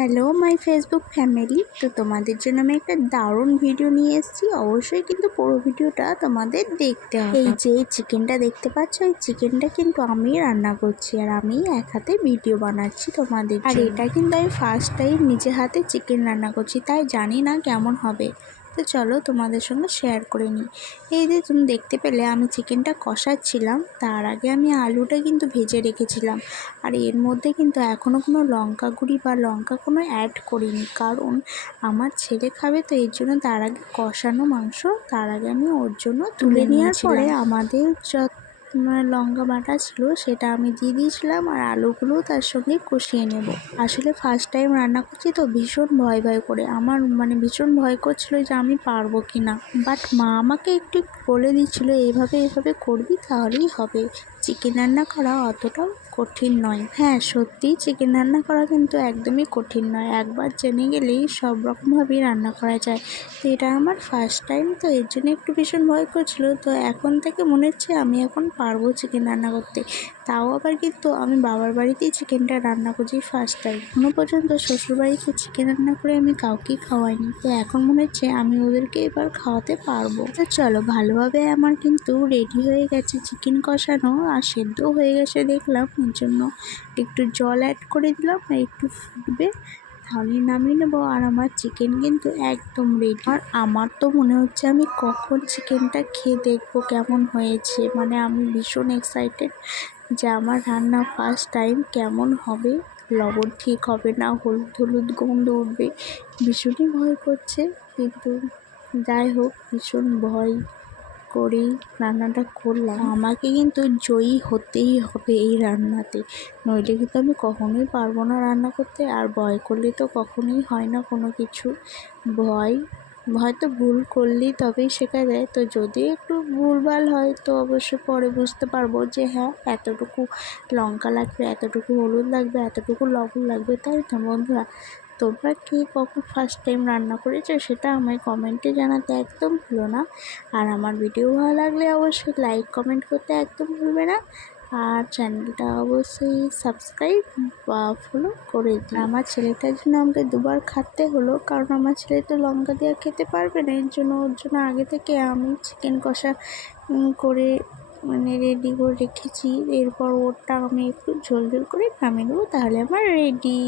Hello my Facebook family. তো তোমাদের জন্য আমি একটা দারুণ ভিডিও নিয়ে এসেছি। অবশ্যই কিন্তু পুরো ভিডিওটা তোমাদের দেখতে হবে। এই যে চিকেনটা দেখতে পাচ্ছ, এই চিকেনটা কিন্তু আমি রান্না করছি আর আমি এক হাতে ভিডিও বানাচ্ছি তোমাদের। আর এটা কিন্তু আমি ফার্স্ট টাইম নিজে হাতে চিকেন রান্না করছি, তাই জানি না কেমন হবে। তো চলো তোমাদের সঙ্গে শেয়ার করে নিই। এই যে তুমি দেখতে পেলে আমি চিকেনটা কষাচ্ছিলাম, তার আগে আমি আলুটা কিন্তু ভেজে রেখেছিলাম। আর এর মধ্যে কিন্তু এখনও কোনো লঙ্কা গুঁড়ি বা লঙ্কা কোনো অ্যাড করিনি, কারণ আমার ছেলে খাবে, তো এর জন্য তার আগে কষানো মাংস তার আগে আমি ওর জন্য তুলে নেওয়ার পরে আমাদের লঙ্কা বাটা ছিল সেটা আমি দিয়ে দিয়েছিলাম আর আলুগুলো তার সঙ্গে কষিয়ে নেব। আসলে ফার্স্ট টাইম রান্না করছি তো ভীষণ ভয় করে আমার ভীষণ ভয় করছিল যে আমি পারবো কি না, বাট মা আমাকে একটু বলে দিচ্ছিলো এভাবে করবি তাহলেই হবে। চিকেন রান্না করা অতটাও কঠিন নয়। হ্যাঁ, সত্যি চিকেন রান্না করা কিন্তু একদমই কঠিন নয়, একবার জেনে গেলেই সব রকমভাবেই রান্না করা যায়। তো এটা আমার ফার্স্ট টাইম, তো এর জন্য একটু ভীষণ ভয় করছিল। তো এখন থেকে মনে হচ্ছে আমি এখন পারবো চিকেন রান্না করতে। তাও আবার কিন্তু আমি বাবার বাড়িতেই চিকেনটা রান্না করছি ফার্স্ট টাইম। এখনো পর্যন্ত শ্বশুরবাড়িতে চিকেন রান্না করে আমি কাউকেই খাওয়াইনি, তো এখন মনে হচ্ছে আমি ওদেরকে এবার খাওয়াতে পারবো। তো চলো, ভালোভাবে আমার কিন্তু রেডি হয়ে গেছে চিকেন কষানো আর সেদ্ধ হয়ে গেছে দেখলাম। এর জন্য একটু জল অ্যাড করে দিলাম আর একটু ফুটবে, তাহলেই নামিয়ে নেবো। আর আমার চিকেন কিন্তু একদম রেডি। আর আমার তো মনে হচ্ছে আমি কখন চিকেনটা খেয়ে দেখবো কেমন হয়েছে। আমি ভীষণ এক্সাইটেড যে আমার রান্না ফার্স্ট টাইম কেমন হবে। লবণ ঠিক হবে না, হলুদ গন্ধ উঠবে, ভীষণই ভয় করছে। কিন্তু যাই হোক, ভীষণ ভয় করেই রান্নাটা করলাম। আমাকে কিন্তু জয়ী হতেই হবে এই রান্নাতে, নইলে কিন্তু আমি কখনোই পারবো না রান্না করতে। আর ভয় করলে তো কখনোই হয় না কোনো কিছু। হয়তো ভুল করলেই তবেই শেখা যায়। তো যদি একটু ভুলভাল হয় তো অবশ্যই পরে বুঝতে পারবো যে হ্যাঁ, এতটুকু লঙ্কা লাগবে, এতটুকু হলুদ লাগবে, এতটুকু লবণ লাগবে। তাই তো বন্ধুরা, তোমরা কে কখন ফার্স্ট টাইম রান্না করেছো সেটা আমায় কমেন্টে জানাতে একদম ভুলো না। আর আমার ভিডিও ভালো লাগলে অবশ্যই লাইক কমেন্ট করতে একদম ভুলবে না। আর চ্যানেলটা অবশ্যই সাবস্ক্রাইব বা ফলো করে দিই। আমার ছেলেটার জন্য আমাকে দুবার খাটতে হলো, কারণ আমার ছেলে তো লঙ্কা দিয়ে খেতে পারবে না। এর জন্য ওর জন্য আগে থেকে আমি চিকেন কষা করে রেডি করে রেখেছি। এরপর ওরটা আমি একটু ঝোল করে নামিয়ে নেবো, তাহলে আমার রেডি।